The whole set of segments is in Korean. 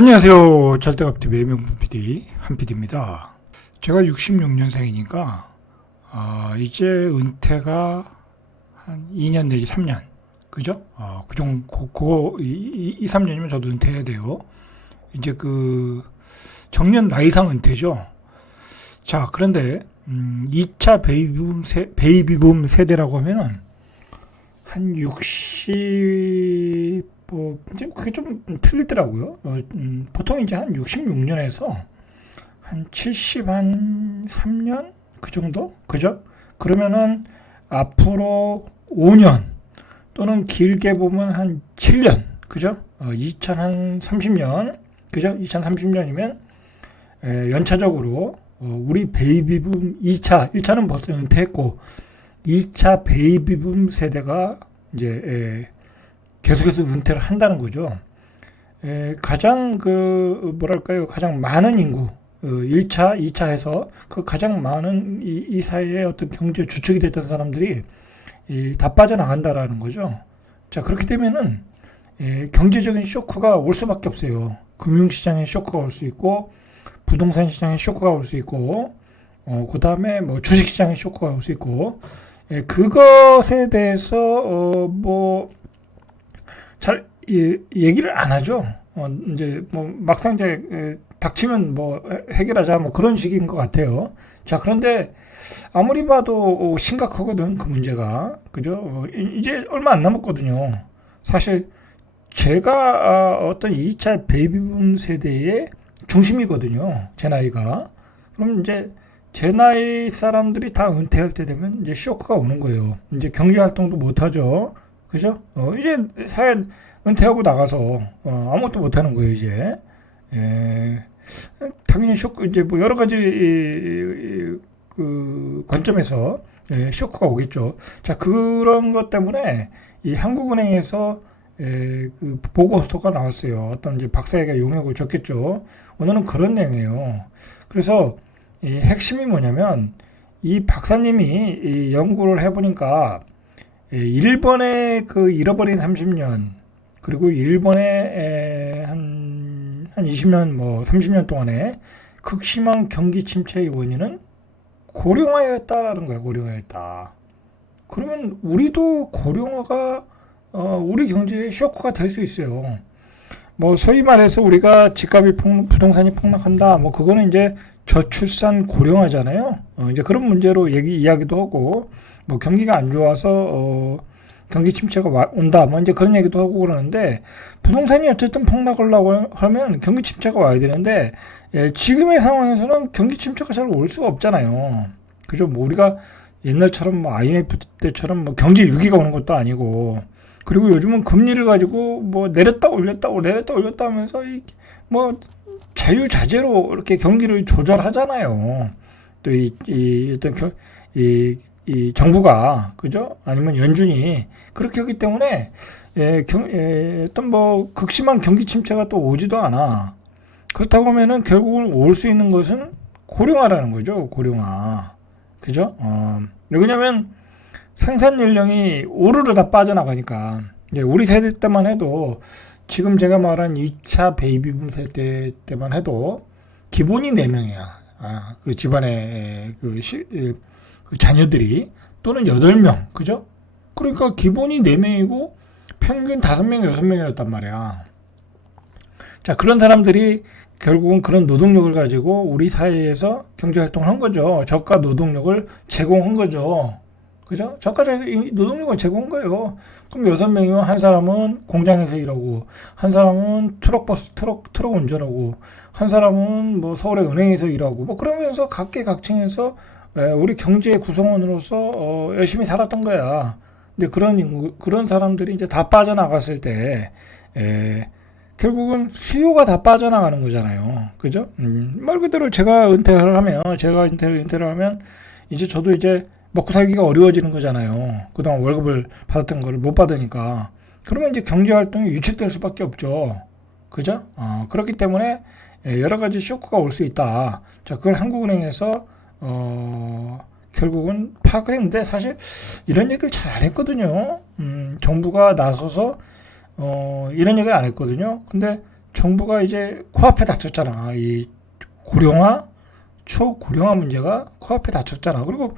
안녕하세요. 절대값TV의 명품 PD 한 PD입니다. 제가 66년생이니까 이제 은퇴가 한 2년 내지 3년, 그죠? 그 정도, 3년이면 저도 은퇴해야 돼요. 이제 그 정년 나이상 은퇴죠. 자, 그런데 2차 베이비붐 세대라고 하면은 한 60, 이제 그게 좀 틀리더라고요. 보통 이제 한 66년에서 한 73년? 그 정도? 그죠? 그러면은 앞으로 5년 또는 길게 보면 한 7년. 그죠? 2030년. 그죠? 2030년이면 연차적으로 우리 베이비붐 2차, 1차는 벌써 은퇴했고 2차 베이비붐 세대가 이제 계속해서 은퇴를 한다는 거죠. 가장 가장 많은 인구, 1차, 2차 해서 그 가장 많은 이 사회의 어떤 경제 주축이 됐던 사람들이 다 빠져나간다라는 거죠. 자, 그렇게 되면은 경제적인 쇼크가 올 수밖에 없어요. 금융시장에 쇼크가 올 수 있고, 부동산 시장에 쇼크가 올 수 있고, 그 다음에 뭐 주식시장에 쇼크가 올 수 있고, 그것에 대해서 잘 얘기를 안 하죠. 이제 막상 이제 닥치면 해결하자 그런 식인 것 같아요. 자, 그런데 아무리 봐도 심각하거든, 그 문제가. 그죠? 이제 얼마 안 남았거든요. 사실 제가 어떤 2차 베이비붐 세대의 중심이거든요. 제 나이가. 그럼 이제 제 나이 사람들이 다 은퇴할 때 되면 이제 쇼크가 오는 거예요. 이제 경제 활동도 못 하죠. 그죠? 이제 사회 은퇴하고 나가서 아무것도 못 하는 거예요, 이제. 당연히 쇼크, 이제 여러 가지 그 관점에서 쇼크가 오겠죠. 자, 그런 것 때문에 이 한국은행에서 그 보고서가 나왔어요. 어떤 이제 박사회가 용역을 줬겠죠. 오늘은 그런 내용이에요. 그래서 이 핵심이 뭐냐면 이 박사님이 이 연구를 해보니까 일본의 그 잃어버린 30년, 그리고 일본의 한 20년, 30년 동안에 극심한 경기 침체의 원인은 고령화였다라는 거예요, 고령화였다. 그러면 우리도 고령화가, 우리 경제에 쇼크가 될 수 있어요. 소위 말해서 우리가 집값이 부동산이 폭락한다, 그거는 이제 저출산 고령화잖아요. 이제 그런 문제로 이야기도 하고, 경기가 안 좋아서 경기 침체가 온다 이제 그런 얘기도 하고 그러는데, 부동산이 어쨌든 폭락을 하면 경기 침체가 와야 되는데 지금의 상황에서는 경기 침체가 잘 올 수가 없잖아요. 그죠? 우리가 옛날처럼 IMF 때처럼 경제 위기가 오는 것도 아니고, 그리고 요즘은 금리를 가지고 내렸다 올렸다 하면서 자유자재로 이렇게 경기를 조절하잖아요. 또 이 정부가, 그죠? 아니면 연준이 그렇게 하기 때문에 어떤 극심한 경기 침체가 또 오지도 않아. 그렇다고 하면은 결국은 올 수 있는 것은 고령화라는 거죠. 고령화. 그죠? 왜냐면 생산 연령이 우르르 다 빠져나가니까. 우리 세대 때만 해도, 지금 제가 말한 2차 베이비붐 세대 때만 해도 기본이 4명이야. 그 집안의 그 자녀들이, 또는 8명, 그죠? 그러니까 기본이 4명이고 평균 5명, 6명이었단 말이야. 자, 그런 사람들이 결국은 그런 노동력을 가지고 우리 사회에서 경제활동을 한 거죠. 저가 노동력을 제공한 거죠. 그죠? 저가 노동력을 제공한 거예요. 그럼 6명이면 한 사람은 공장에서 일하고, 한 사람은 트럭 운전하고, 한 사람은 서울의 은행에서 일하고, 그러면서 각계각층에서 우리 경제의 구성원으로서 열심히 살았던 거야. 근데 그런 사람들이 이제 다 빠져나갔을 때 결국은 수요가 다 빠져나가는 거잖아요. 그죠? 말 그대로 제가 은퇴를 하면 이제 저도 이제 먹고 살기가 어려워지는 거잖아요. 그동안 월급을 받았던 거를 못 받으니까. 그러면 이제 경제 활동이 위축될 수밖에 없죠. 그죠? 그렇기 때문에 여러 가지 쇼크가 올 수 있다. 자, 그걸 한국은행에서 결국은 파악을 했는데, 사실 이런 얘기를 잘 안 했거든요. 정부가 나서서 이런 얘기를 안 했거든요. 근데 정부가 이제 코앞에 닥쳤잖아. 이 고령화, 초고령화 문제가 코앞에 닥쳤잖아. 그리고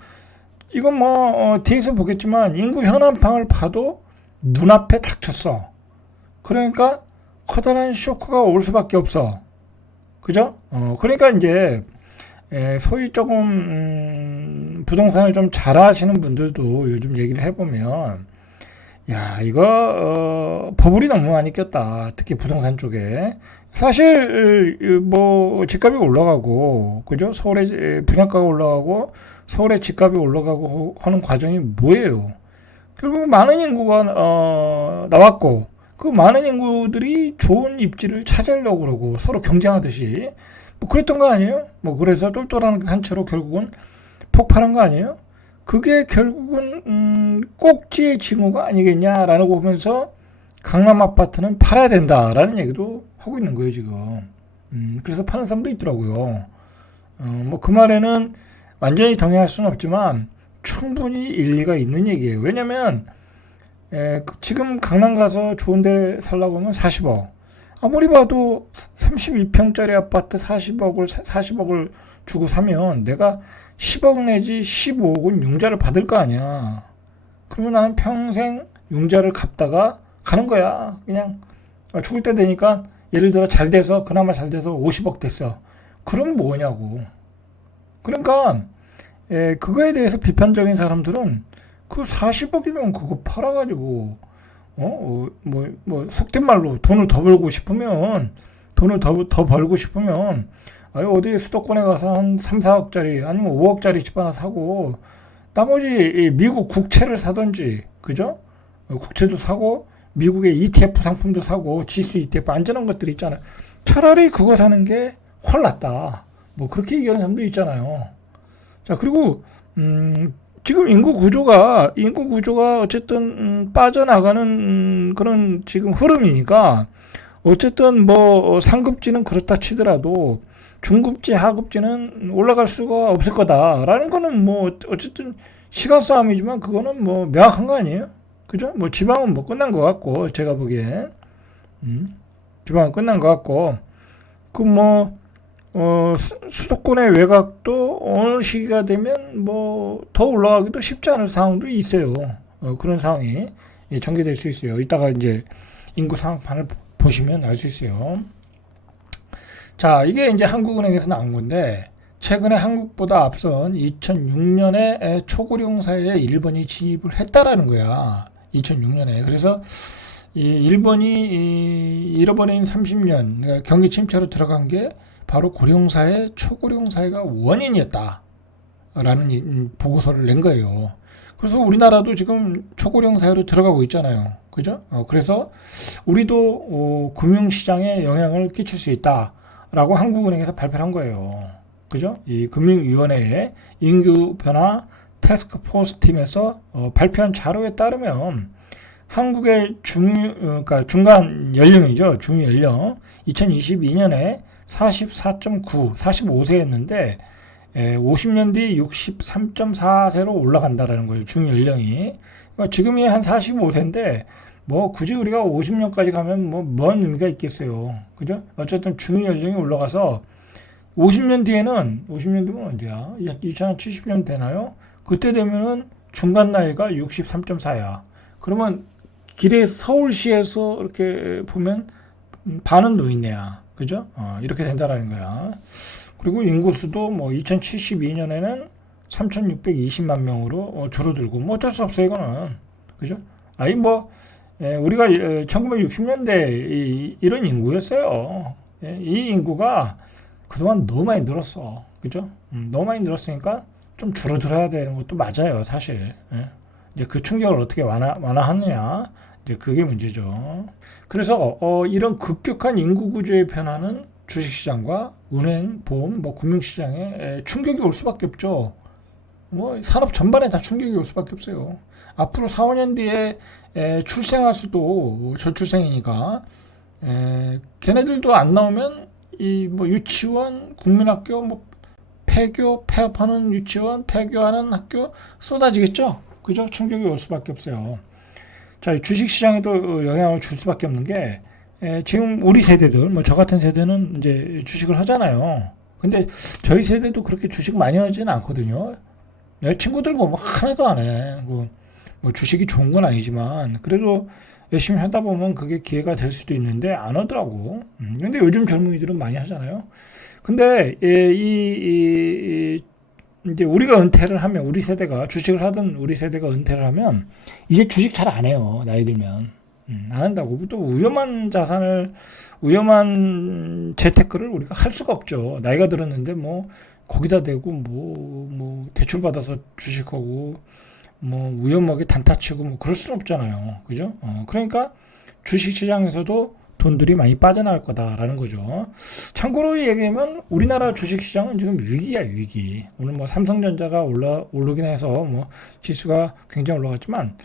이건 뭐 뒤에서 보겠지만 인구 현황판을 봐도 눈앞에 닥쳤어. 그러니까 커다란 쇼크가 올 수밖에 없어. 그죠? 그러니까 이제 소위 조금 부동산을 좀 잘 아시는 분들도 요즘 얘기를 해보면 야 이거 버블이 너무 많이 꼈다. 특히 부동산 쪽에 사실 뭐 집값이 올라가고 그죠? 서울의 분양가가 올라가고 서울의 집값이 올라가고 하는 과정이 뭐예요? 결국 많은 인구가 나왔고 그 많은 인구들이 좋은 입지를 찾으려고 그러고 서로 경쟁하듯이 뭐 그랬던 거 아니에요? 뭐 그래서 똘똘한 한 채로 결국은 폭발한 거 아니에요? 그게 결국은 꼭지의 징후가 아니겠냐라는 거 보면서 강남 아파트는 팔아야 된다라는 얘기도 하고 있는 거예요 지금. 그래서 파는 사람도 있더라고요. 뭐 그 말에는 완전히 동의할 수는 없지만 충분히 일리가 있는 얘기예요. 왜냐면 지금 강남 가서 좋은 데 살라고 하면 40억. 아무리 봐도 31평짜리 아파트 40억을 주고 사면 내가 10억 내지 15억은 융자를 받을 거 아니야. 그러면 나는 평생 융자를 갚다가 가는 거야. 그냥 죽을 때 되니까 예를 들어 그나마 잘 돼서 50억 됐어. 그럼 뭐냐고. 그러니까 그거에 대해서 비판적인 사람들은 그 40억이면 그거 팔아가지고 속된 말로 돈을 더 벌고 싶으면 어디 수도권에 가서 한 3, 4억짜리 아니면 5억짜리 집 하나 사고 나머지 미국 국채를 사든지 그죠? 국채도 사고 미국의 ETF 상품도 사고 지수 ETF 안전한 것들 있잖아요. 차라리 그거 사는 게 훨 낫다. 뭐 그렇게 얘기하는 사람도 있잖아요. 자 그리고 지금 인구 구조가 어쨌든 빠져나가는 그런 지금 흐름이니까 어쨌든 뭐 상급지는 그렇다 치더라도 중급지 하급지는 올라갈 수가 없을 거다라는 거는 뭐 어쨌든 시간 싸움이지만 그거는 뭐 명확한 거 아니에요? 그죠? 뭐 지방은 뭐 끝난 것 같고 제가 보기엔 지방은 끝난 것 같고 그 뭐 수도권의 외곽도 어느 시기가 되면 뭐 더 올라가기도 쉽지 않을 상황도 있어요. 그런 상황이 전개될 수 있어요. 이따가 이제 인구 상황판을 보시면 알 수 있어요. 자, 이게 이제 한국은행에서 나온 건데 최근에 한국보다 앞선 2006년에 초고령 사회에 일본이 진입을 했다라는 거야. 2006년에. 그래서 이 일본이 잃어버린 30년 그러니까 경기 침체로 들어간 게 바로 고령사회, 초고령사회가 원인이었다라는 보고서를 낸 거예요. 그래서 우리나라도 지금 초고령사회로 들어가고 있잖아요. 그죠? 그래서 우리도 금융시장에 영향을 끼칠 수 있다라고 한국은행에서 발표를 한 거예요. 그죠? 이 금융위원회의 인구변화 태스크포스 팀에서 발표한 자료에 따르면 한국의 그러니까 중간 연령이죠. 중연령 2022년에 44.9, 45세였는데 50년 뒤 63.4세로 올라간다라는 거예요. 중연령이. 그러니까 지금이 한 45세인데 뭐 굳이 우리가 50년까지 가면 뭐 뭔 의미가 있겠어요. 그죠? 어쨌든 중연령이 올라가서 50년 뒤면 언제야? 2070년 되나요? 그때 되면은 중간 나이가 63.4야. 그러면 길에 서울시에서 이렇게 보면 반은 노인네야. 그죠? 이렇게 된다라는 거야. 그리고 인구수도 뭐 2072년에는 3,620만 명으로 줄어들고 뭐 어쩔 수 없어요, 이거는. 그죠? 아니 뭐 우리가 1960년대 이런 인구였어요. 이 인구가 그동안 너무 많이 늘었어. 그죠? 너무 많이 늘었으니까 좀 줄어들어야 되는 것도 맞아요, 사실. 이제 그 충격을 어떻게 완화하느냐. 이제 그게 문제죠. 그래서 이런 급격한 인구 구조의 변화는 주식시장과 은행, 보험, 뭐 금융시장에 충격이 올 수밖에 없죠. 뭐 산업 전반에 다 충격이 올 수밖에 없어요. 앞으로 4, 5년 뒤에 출생할 수도 저출생이니까 걔네들도 안 나오면 이 뭐 유치원, 국민학교, 뭐 폐교, 폐업하는 유치원, 폐교하는 학교 쏟아지겠죠. 그죠? 충격이 올 수밖에 없어요. 자, 주식시장에도 영향을 줄 수밖에 없는 게 지금 우리 세대들, 뭐 저 같은 세대는 이제 주식을 하잖아요. 근데 저희 세대도 그렇게 주식 많이 하지는 않거든요. 내 친구들 보면 하나도 안 해. 뭐 주식이 좋은 건 아니지만 그래도 열심히 하다 보면 그게 기회가 될 수도 있는데 안 하더라고. 근데 요즘 젊은이들은 많이 하잖아요. 근데 이제 우리가 은퇴를 하면 우리 세대가 주식을 하던 우리 세대가 은퇴를 하면 이제 주식 잘 안 해요. 나이 들면 안 한다고. 또 위험한 재테크를 우리가 할 수가 없죠. 나이가 들었는데 뭐 거기다 대고 뭐 대출 받아서 주식하고 뭐 위험하게 단타치고 뭐 그럴 수는 없잖아요. 그죠? 그러니까 주식 시장에서도 돈들이 많이 빠져나갈 거다라는 거죠. 참고로 얘기하면 우리나라 주식 시장은 지금 위기야, 위기. 오늘 뭐 삼성전자가 오르긴 해서 뭐 지수가 굉장히 올라갔지만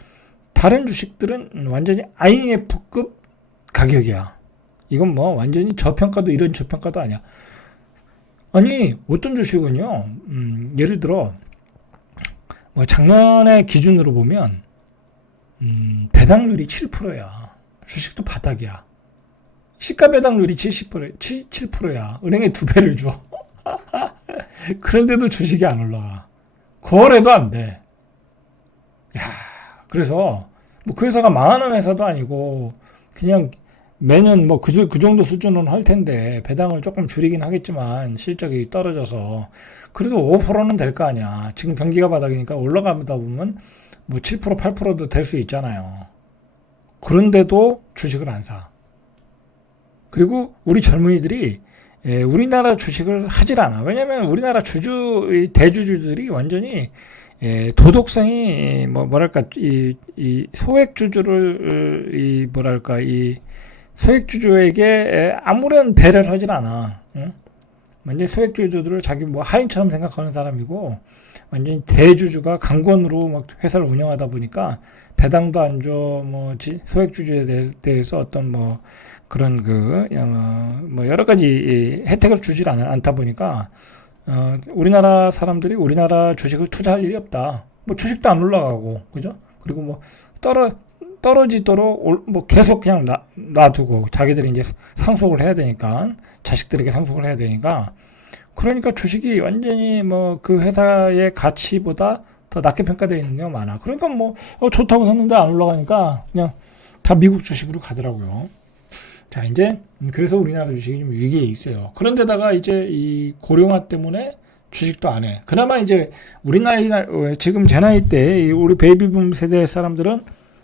다른 주식들은 완전히 IMF급 가격이야. 이건 뭐 완전히 저평가도 이런 저평가도 아니야. 아니 어떤 주식은요, 예를 들어 뭐 작년의 기준으로 보면 배당률이 7%야. 주식도 바닥이야. 시가 배당률이 7%야. 은행에 2배를 줘. 그런데도 주식이 안 올라가. 거래도 안 돼. 야, 그래서 뭐 그 회사가 망하는 회사도 아니고 그냥 매년 뭐 그 정도 수준은 할 텐데 배당을 조금 줄이긴 하겠지만 실적이 떨어져서 그래도 5%는 될 거 아니야. 지금 경기가 바닥이니까 올라가다 보면 뭐 7%, 8%도 될 수 있잖아요. 그런데도 주식을 안 사. 그리고 우리 젊은이들이 우리나라 주식을 하질 않아. 왜냐면 우리나라 대주주들이 완전히 도덕성이 뭐랄까 이 소액주주를 이 소액주주에게 아무런 배려를 하질 않아. 응? 완전히 소액주주들을 자기 뭐 하인처럼 생각하는 사람이고 완전히 대주주가 강권으로 막 회사를 운영하다 보니까 배당도 안 줘. 뭐 소액주주에 대해서 어떤 뭐 그런 뭐 여러 가지 혜택을 주질 않다 보니까 우리나라 사람들이 우리나라 주식을 투자할 일이 없다. 뭐 주식도 안 올라가고, 그죠? 그리고 뭐 떨어지도록 뭐 계속 그냥 놔두고 자기들이 이제 상속을 해야 되니까 자식들에게 상속을 해야 되니까 그러니까 주식이 완전히 뭐 그 회사의 가치보다 더 낮게 평가되어 있는 경우가 많아. 그러니까 뭐 좋다고 샀는데 안 올라가니까 그냥 다 미국 주식으로 가더라고요. 자, 이제 그래서 우리나라 주식이 좀 위기에 있어요. 그런데다가 이제 이 고령화 때문에 주식도 안 해. 그나마 이제 지금 제 나이 때 우리 베이비붐 세대 사람들은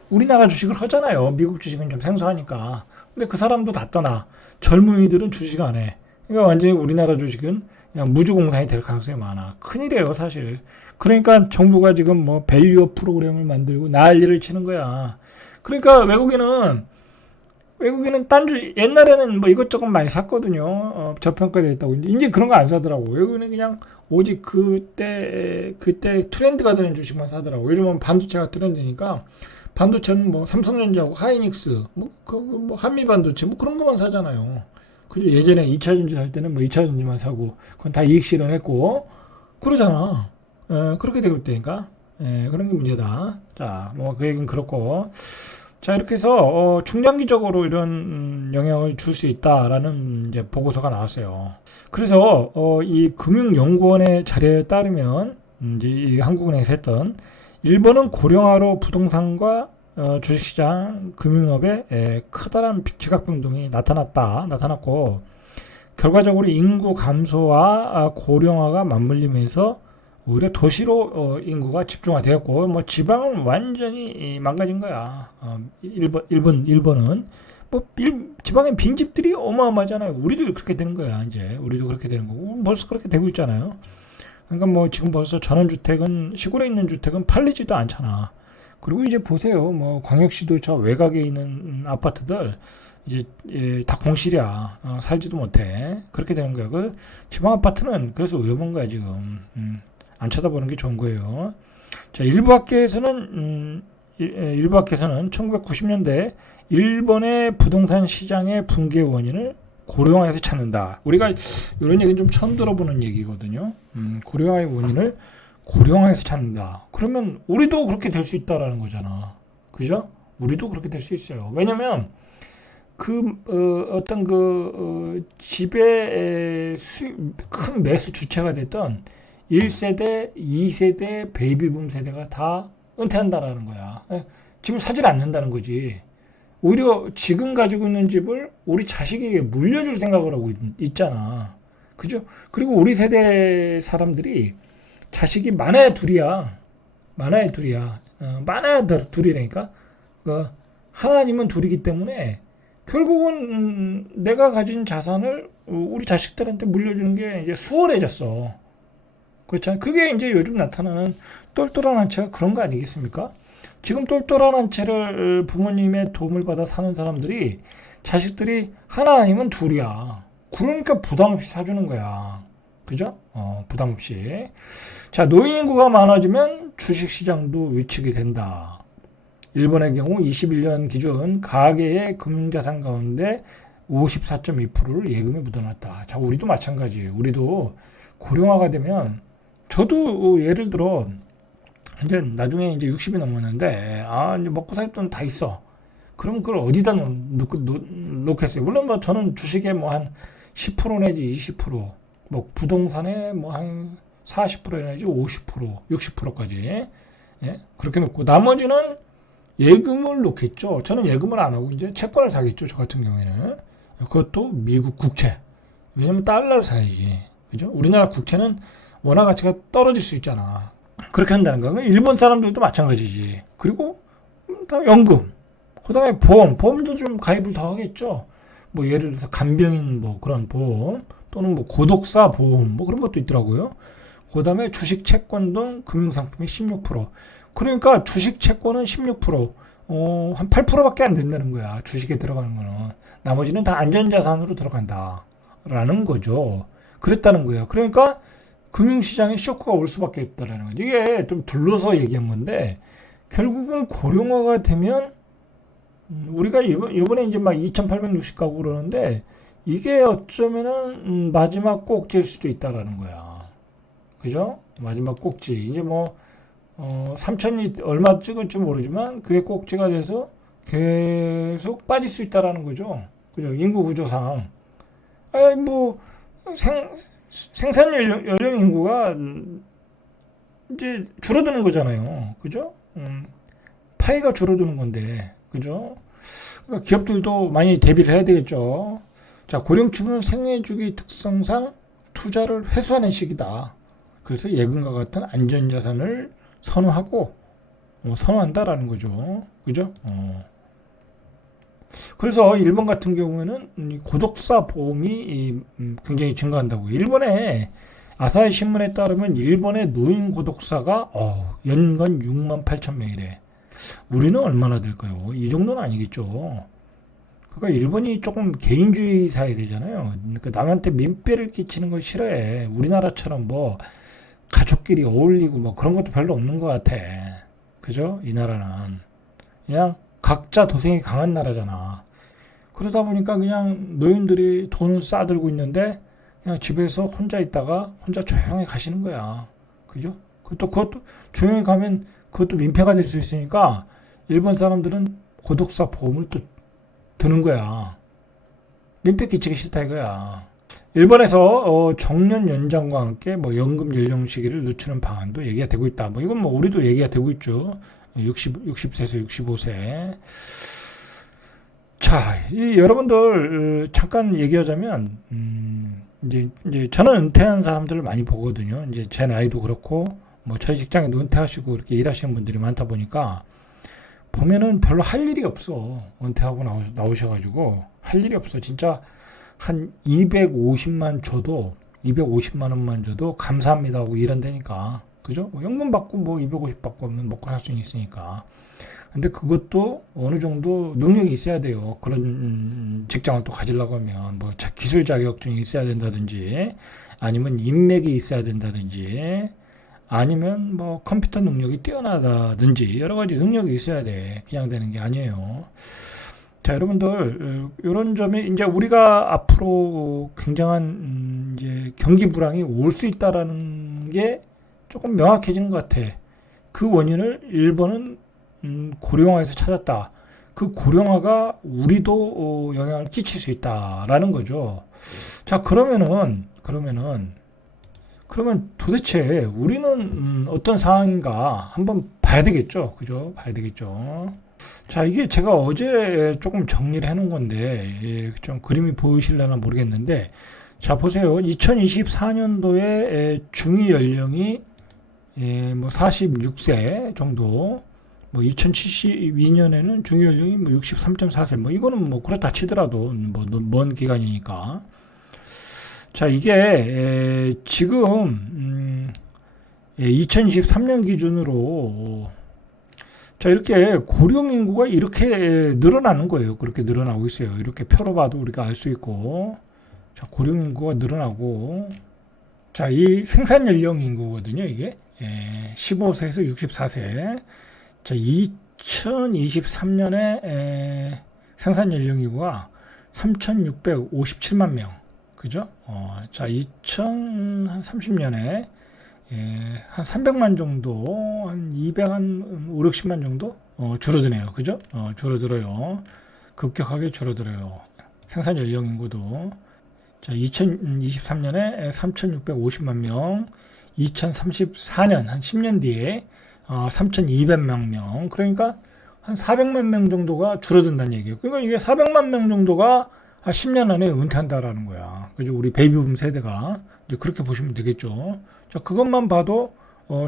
우리나라 주식을 하잖아요. 미국 주식은 좀 생소하니까. 근데 그 사람도 다 떠나. 젊은이들은 주식 안 해. 그러니까 완전히 우리나라 주식은 그냥 무주공산이 될 가능성이 많아. 큰일이에요, 사실. 그러니까 정부가 지금 뭐 밸류업 프로그램을 만들고 난리를 치는 거야. 그러니까 외국인은 옛날에는 뭐 이것저것 많이 샀거든요. 저평가되어 있다고. 이제 그런 거 안 사더라고. 외국인은 그냥 오직 그때 트렌드가 되는 주식만 사더라고. 요즘은 반도체가 트렌드니까 반도체는 뭐 삼성전자하고 하이닉스, 뭐 한미 반도체 뭐 그런 것만 사잖아요. 그죠? 예전에 2차 전지 할 때는 뭐 2차 전지만 사고 그건 다 이익 실현했고 그러잖아. 그렇게 되고 있다니까. 그런 게 문제다. 자, 뭐 그 얘기는 그렇고. 자, 이렇게 해서 중장기적으로 이런 영향을 줄 수 있다라는 이제 보고서가 나왔어요. 그래서 이 금융연구원의 자료에 따르면 이제 이 한국은행에서 했던 일본은 고령화로 부동산과 주식시장, 금융업에 커다란 지각 변동이 나타났고 결과적으로 인구 감소와 고령화가 맞물리면서 오히려 도시로 인구가 집중화되었고 뭐 지방은 완전히 망가진 거야. 일본은 뭐 지방의 빈집들이 어마어마하잖아요. 우리도 그렇게 되는 거야. 이제 우리도 그렇게 되는 거고 벌써 그렇게 되고 있잖아요. 그러니까 뭐 지금 벌써 전원주택은 시골에 있는 주택은 팔리지도 않잖아. 그리고 이제 보세요. 뭐 광역시도 저 외곽에 있는 아파트들 이제 다 공실이야. 살지도 못해. 그렇게 되는 거야. 그 지방 아파트는 그래서 위험한 거야 지금. 안 쳐다보는 게 좋은 거예요. 자, 일부 학계에서는 1990년대 일본의 부동산 시장의 붕괴 원인을 고령화에서 찾는다. 우리가 이런 얘기는 좀 처음 들어보는 얘기거든요. 고령화의 원인을 고령화에서 찾는다. 그러면 우리도 그렇게 될 수 있다라는 거잖아. 그죠? 우리도 그렇게 될 수 있어요. 왜냐면 어떤 집의 큰 매수 주체가 됐던 1세대, 2세대, 베이비붐 세대가 다 은퇴한다라는 거야. 집을 사질 않는다는 거지. 오히려 지금 가지고 있는 집을 우리 자식에게 물려줄 생각을 하고 있잖아. 그죠? 그리고 우리 세대 사람들이 자식이 많아야 둘이야. 많아야 둘이야. 많아야 둘이라니까. 하나님은 둘이기 때문에 결국은 내가 가진 자산을 우리 자식들한테 물려주는 게 이제 수월해졌어. 그렇잖아. 그게 이제 요즘 나타나는 똘똘한 한 채가 그런 거 아니겠습니까? 지금 똘똘한 한 채를 부모님의 도움을 받아 사는 사람들이 자식들이 하나 아니면 둘이야. 그러니까 부담 없이 사주는 거야. 그죠? 부담 없이. 자, 노인 인구가 많아지면 주식시장도 위축이 된다. 일본의 경우 21년 기준 가계의 금융자산 가운데 54.2%를 예금에 묻어놨다. 자, 우리도 마찬가지예요. 우리도 고령화가 되면 저도 예를 들어 이제 나중에 이제 60이 넘었는데 이제 먹고 살 돈 다 있어. 그럼 그걸 어디다 놓겠어요? 물론 뭐 저는 주식에 뭐 한 10% 내지 20%, 뭐 부동산에 뭐 한 40% 내지 50%, 60%까지 예? 그렇게 놓고 나머지는 예금을 놓겠죠. 저는 예금을 안 하고 이제 채권을 사겠죠. 저 같은 경우에는 그것도 미국 국채. 왜냐면 달러를 사야지. 그죠? 우리나라 국채는 원화 가치가 떨어질 수 있잖아. 그렇게 한다는 거예요. 일본 사람들도 마찬가지지. 그리고 연금, 그다음에 보험도 좀 가입을 더 하겠죠. 뭐 예를 들어서 간병인 뭐 그런 보험 또는 뭐 고독사 보험 뭐 그런 것도 있더라고요. 그다음에 주식, 채권 등 금융상품이 16%. 그러니까 주식, 채권은 16%, 한 8%밖에 안 된다는 거야. 주식에 들어가는 거는. 나머지는 다 안전자산으로 들어간다라는 거죠. 그랬다는 거예요. 그러니까 금융시장에 쇼크가 올 수밖에 없다라는 거죠. 이게 좀 둘러서 얘기한 건데 결국은 고령화가 되면 우리가 이번에 이제 막 2,860가구 그러는데 이게 어쩌면은 마지막 꼭지일 수도 있다라는 거야. 그죠? 마지막 꼭지. 이제 뭐 3천이 얼마 찍을지 모르지만 그게 꼭지가 돼서 계속 빠질 수 있다라는 거죠. 그죠? 인구 구조상. 뭐 생산 연령 인구가 이제 줄어드는 거잖아요. 그죠? 파이가 줄어드는 건데. 그죠? 그러니까 기업들도 많이 대비를 해야 되겠죠. 자, 고령층은 생애주기 특성상 투자를 회수하는 시기다. 그래서 예금과 같은 안전자산을 선호한다라는 거죠. 그죠? 그래서 일본 같은 경우에는 고독사 보험이 굉장히 증가한다고. 일본의 아사히 신문에 따르면 일본의 노인 고독사가 연간 6만 8천 명이래. 우리는 얼마나 될까요? 이 정도는 아니겠죠. 그러니까 일본이 조금 개인주의 사회되잖아요. 그러니까 남한테 민폐를 끼치는 걸 싫어해. 우리나라처럼 뭐 가족끼리 어울리고 뭐 그런 것도 별로 없는 것 같아. 그죠? 이 나라는 그냥 각자 도생이 강한 나라잖아. 그러다 보니까 그냥 노인들이 돈을 싸들고 있는데 그냥 집에서 혼자 있다가 혼자 조용히 가시는 거야. 그죠? 그것도 조용히 가면 그것도 민폐가 될 수 있으니까 일본 사람들은 고독사 보험을 또 드는 거야. 민폐 끼치기 싫다 이거야. 일본에서 정년 연장과 함께 뭐 연금 연령 시기를 늦추는 방안도 얘기가 되고 있다. 뭐 이건 뭐 우리도 얘기가 되고 있죠. 60세에서 65세. 자, 여러분들 잠깐 얘기하자면 이제 저는 은퇴한 사람들을 많이 보거든요. 이제 제 나이도 그렇고 뭐 저희 직장에도 은퇴하시고 이렇게 일하시는 분들이 많다 보니까 보면은 별로 할 일이 없어. 은퇴하고 나오셔가지고 할 일이 없어. 진짜 한 250만 줘도 250만 원만 줘도 감사합니다 하고 일한다니까. 그죠? 뭐 연금 받고 뭐 250 받고 하면 먹고 살 수 있으니까. 근데 그것도 어느 정도 능력이 있어야 돼요. 그런 직장을 또 가지려고 하면 뭐 기술 자격증이 있어야 된다든지 아니면 인맥이 있어야 된다든지 아니면 뭐 컴퓨터 능력이 뛰어나다든지 여러 가지 능력이 있어야 돼. 그냥 되는 게 아니에요. 자, 여러분들 이런 점에 이제 우리가 앞으로 굉장한 이제 경기 불황이 올 수 있다라는 게 조금 명확해지는 것 같아. 그 원인을 일본은 고령화에서 찾았다. 그 고령화가 우리도 영향을 끼칠 수 있다라는 거죠. 자, 그러면 도대체 우리는 어떤 상황인가 한번 봐야 되겠죠. 그죠? 봐야 되겠죠. 자, 이게 제가 어제 조금 정리를 해 놓은 건데, 좀 그림이 보이실려나 모르겠는데, 자, 보세요. 2024년도에 중위 연령이 뭐 46세 정도, 뭐 2072년에는 중위 연령이 뭐 63.4세, 뭐 이거는 뭐 그렇다 치더라도 뭐 먼 기간이니까. 자, 이게 지금 2023년 기준으로 자, 이렇게 고령 인구가 이렇게 늘어나는 거예요. 그렇게 늘어나고 있어요. 이렇게 표로 봐도 우리가 알 수 있고. 자, 고령 인구가 늘어나고. 자, 이 생산 연령 인구거든요, 이게. 15세에서 64세. 자, 2023년에 생산 연령 인구가 3,657만 명. 그죠? 자, 2030년에 한 300만 정도, 한 200, 한 5, 60만 정도? 줄어드네요. 그죠? 줄어들어요. 급격하게 줄어들어요. 생산 연령 인구도. 자, 2023년에 3,650만 명, 2034년, 한 10년 뒤에 3,200만 명. 그러니까 한 400만 명 정도가 줄어든다는 얘기예요. 그러니까 이게 400만 명 정도가 한 10년 안에 은퇴한다라는 거야. 그죠? 우리 베이비붐 세대가. 이제 그렇게 보시면 되겠죠. 자, 그것만 봐도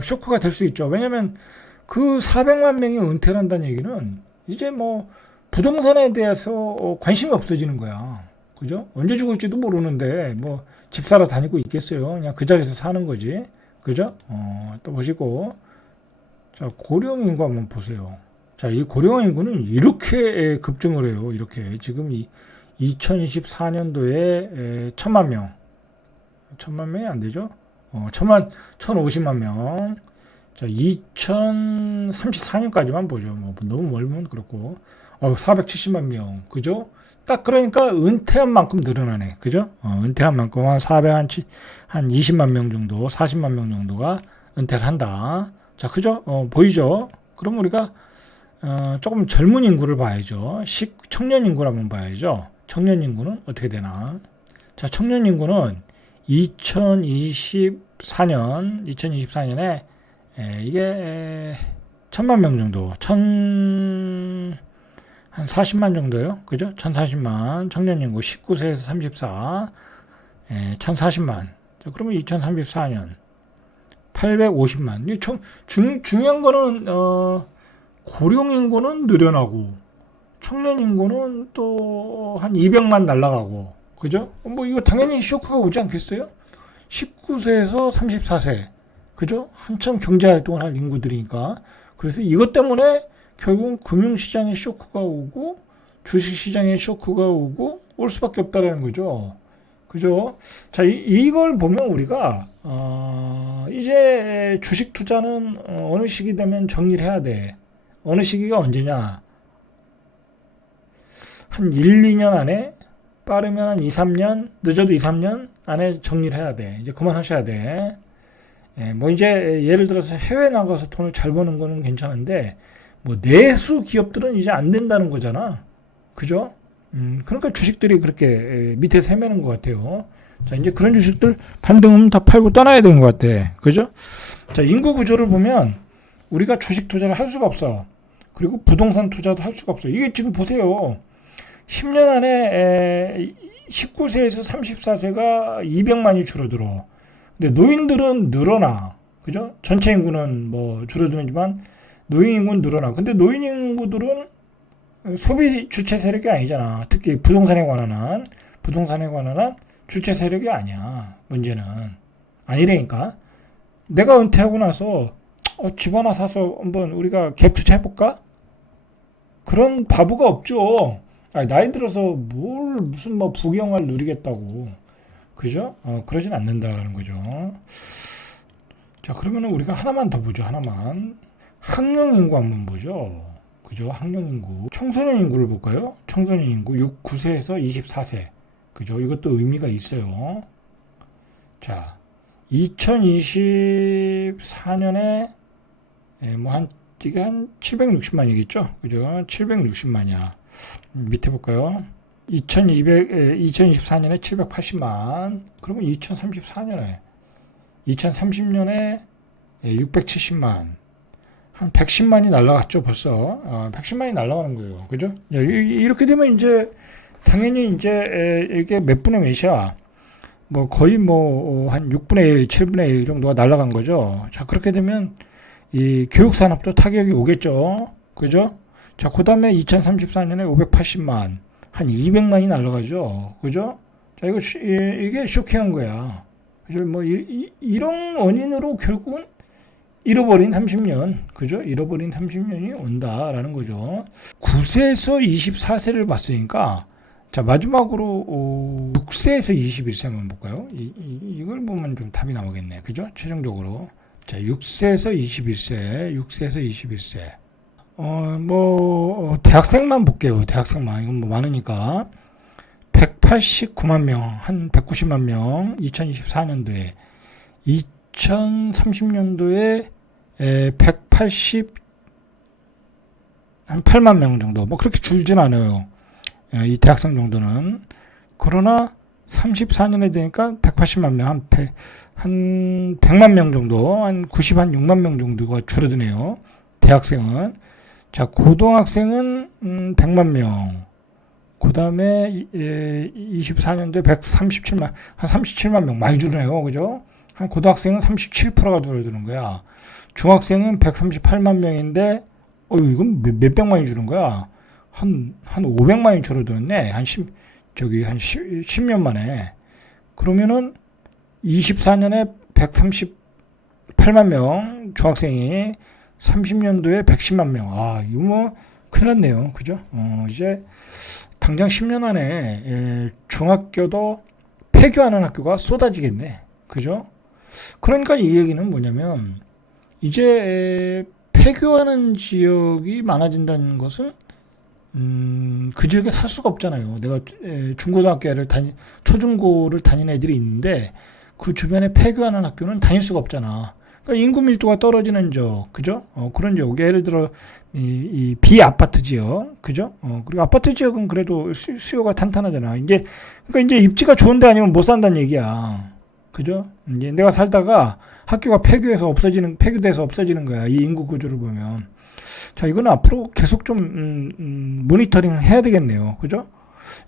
쇼크가 될 수 있죠. 왜냐면 그 400만 명이 은퇴를 한다는 얘기는 이제 뭐 부동산에 대해서 관심이 없어지는 거야. 그죠? 언제 죽을지도 모르는데 뭐 집 사러 다니고 있겠어요. 그냥 그 자리에서 사는 거지. 그죠? 또 보시고. 자, 고령 인구 한번 보세요. 자, 이 고령 인구는 이렇게 급증을 해요. 이렇게. 지금 2024년도에 1,000만 명. 1,000만 명이 안 되죠? 1,050만 명. 자, 2034년까지만 보죠. 뭐, 너무 멀면 그렇고. 470만 명. 그죠? 딱 그러니까 은퇴한 만큼 늘어나네. 그죠? 은퇴한 만큼 한 20만 명 정도, 40만 명 정도가 은퇴를 한다. 자, 그죠? 보이죠? 그럼 우리가, 조금 젊은 인구를 봐야죠. 청년 인구를 한번 봐야죠. 청년 인구는 어떻게 되나? 자, 청년 인구는 2024년에 이게 1,000만 명 정도, 한 40만 정도요. 그죠? 1,040만 청년 인구 19세에서 34, 1,040만. 자, 그러면 2034년 850만. 중요한 거는 고령 인구는 늘어나고 청년 인구는 또 한 200만 날라가고. 그죠? 뭐 이거 당연히 쇼크가 오지 않겠어요? 19세에서 34세. 그죠? 한참 경제 활동을 할 인구들이니까. 그래서 이것 때문에 결국 금융시장에 쇼크가 오고 주식시장에 쇼크가 오고 올 수밖에 없다라는 거죠. 그죠? 자, 이걸 보면 우리가 이제 주식 투자는 어느 시기 되면 정리를 해야 돼. 어느 시기가 언제냐? 한 1, 2년 안에, 빠르면 한 2, 3년, 늦어도 2, 3년 안에 정리를 해야 돼. 이제 그만하셔야 돼. 뭐 이제 예를 들어서 해외 나가서 돈을 잘 버는 거는 괜찮은데 뭐 내수 기업들은 이제 안 된다는 거잖아. 그죠? 그러니까 주식들이 그렇게 밑에서 헤매는 것 같아요. 자, 이제 그런 주식들 반등은 다 팔고 떠나야 되는 것 같아. 그죠? 자, 인구 구조를 보면 우리가 주식 투자를 할 수가 없어. 그리고 부동산 투자도 할 수가 없어. 이게 지금 보세요. 10년 안에 19세에서 34세가 200만이 줄어들어. 근데 노인들은 늘어나. 그죠? 전체 인구는 뭐 줄어들지만 노인 인구는 늘어나. 근데 노인 인구들은 소비 주체 세력이 아니잖아. 특히 부동산에 관한 한 주체 세력이 아니야. 문제는. 아니라니까. 내가 은퇴하고 나서 집 하나 사서 한번 우리가 갭 투자해볼까? 그런 바보가 없죠. 나이 들어서 무슨 뭐 부경을 누리겠다고. 그죠? 그러진 않는다라는 거죠. 자, 그러면은 우리가 하나만 더 보죠. 하나만. 학령 인구 한번 보죠. 그죠? 학령 인구. 청소년 인구를 볼까요? 청소년 인구 9세에서 24세. 그죠? 이것도 의미가 있어요. 자, 2024년에 뭐 한 이게 한 760만이겠죠? 그죠? 760만이야. 밑에 볼까요? 2024년에 780만. 그러면 2030년에 670만. 한 110만이 날라갔죠, 벌써. 110만이 날라가는 거예요. 그죠? 이렇게 되면 이제, 당연히 이제, 이게 몇 분의 몇이야? 뭐, 거의 뭐, 한 6분의 1, 7분의 1 정도가 날라간 거죠. 자, 그렇게 되면, 이 교육산업도 타격이 오겠죠. 그죠? 자, 그 다음에 2034년에 580만, 한 200만이 날라가죠. 그죠? 자, 이게 쇼킹한 거야. 그죠? 뭐, 이런 원인으로 결국은 잃어버린 30년, 그죠? 잃어버린 30년이 온다라는 거죠. 9세에서 24세를 봤으니까, 자, 마지막으로, 6세에서 21세만 볼까요? 이걸 보면 좀 답이 나오겠네. 그죠? 최종적으로. 자, 6세에서 21세, 6세에서 21세. 대학생만 볼게요. 대학생만. 이건 뭐 많으니까. 189만 명, 한 190만 명, 2024년도에. 2030년도에 180, 한 8만 명 정도. 뭐 그렇게 줄진 않아요. 이 대학생 정도는. 그러나 34년에 되니까 180만 명, 한 100만 명 정도, 한 90, 한 6만 명 정도가 줄어드네요. 대학생은. 자, 고등학생은 100만 명. 그 다음에 24년도에 137만, 한 37만 명 많이 줄어요. 그죠? 한 고등학생은 37%가 줄어드는 거야. 중학생은 138만 명인데, 이건 몇백만이 줄은 거야. 한 500만이 줄어들었네. 한 10년 만에. 그러면은 24년에 138만 명, 중학생이 30년도에 110만 명. 이거 뭐, 큰일 났네요. 그죠? 이제, 당장 10년 안에, 중학교도 폐교하는 학교가 쏟아지겠네. 그죠? 그러니까 이 얘기는 뭐냐면, 이제, 폐교하는 지역이 많아진다는 것은, 그 지역에 살 수가 없잖아요. 내가 중고등학교를 초중고를 다니는 애들이 있는데, 그 주변에 폐교하는 학교는 다닐 수가 없잖아. 그러니까 인구 밀도가 떨어지는 지역, 그죠? 그런 지역. 예를 들어, 이 비아파트 지역, 그죠? 그리고 아파트 지역은 그래도 수요가 탄탄하잖아. 그러니까 이제 입지가 좋은데 아니면 못 산다는 얘기야. 그죠? 이제 내가 살다가 학교가 폐교돼서 없어지는 거야. 이 인구 구조를 보면. 자, 이거는 앞으로 계속 좀, 모니터링 해야 되겠네요. 그죠?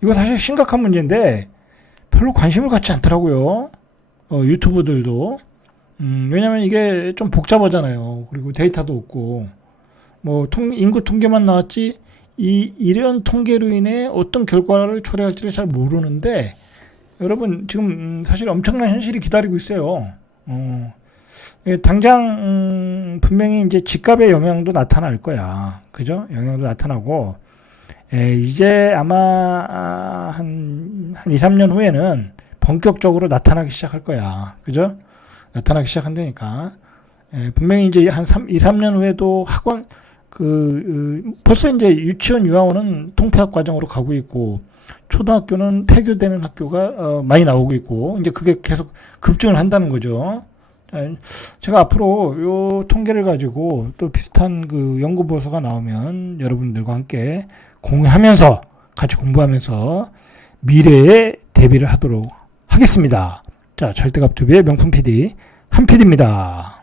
이거 사실 심각한 문제인데, 별로 관심을 갖지 않더라고요. 유튜브들도. 왜냐면 이게 좀 복잡하잖아요. 그리고 데이터도 없고, 뭐, 인구 통계만 나왔지, 이런 통계로 인해 어떤 결과를 초래할지를 잘 모르는데, 여러분, 지금 사실 엄청난 현실이 기다리고 있어요. 당장, 분명히 이제 집값의 영향도 나타날 거야. 그죠? 영향도 나타나고, 이제 아마 한 2, 3년 후에는 본격적으로 나타나기 시작할 거야. 그죠? 나타나기 시작한다니까. 분명히 이제 한 2, 3년 후에도 벌써 이제 유치원, 유아원은 통폐합 과정으로 가고 있고, 초등학교는 폐교되는 학교가 많이 나오고 있고, 이제 그게 계속 급증을 한다는 거죠. 제가 앞으로 요 통계를 가지고 또 비슷한 그 연구 보고서가 나오면 여러분들과 함께 공유하면서, 같이 공부하면서 미래에 대비를 하도록 하겠습니다. 자, 절대값TV의 명품 PD, 한 PD입니다.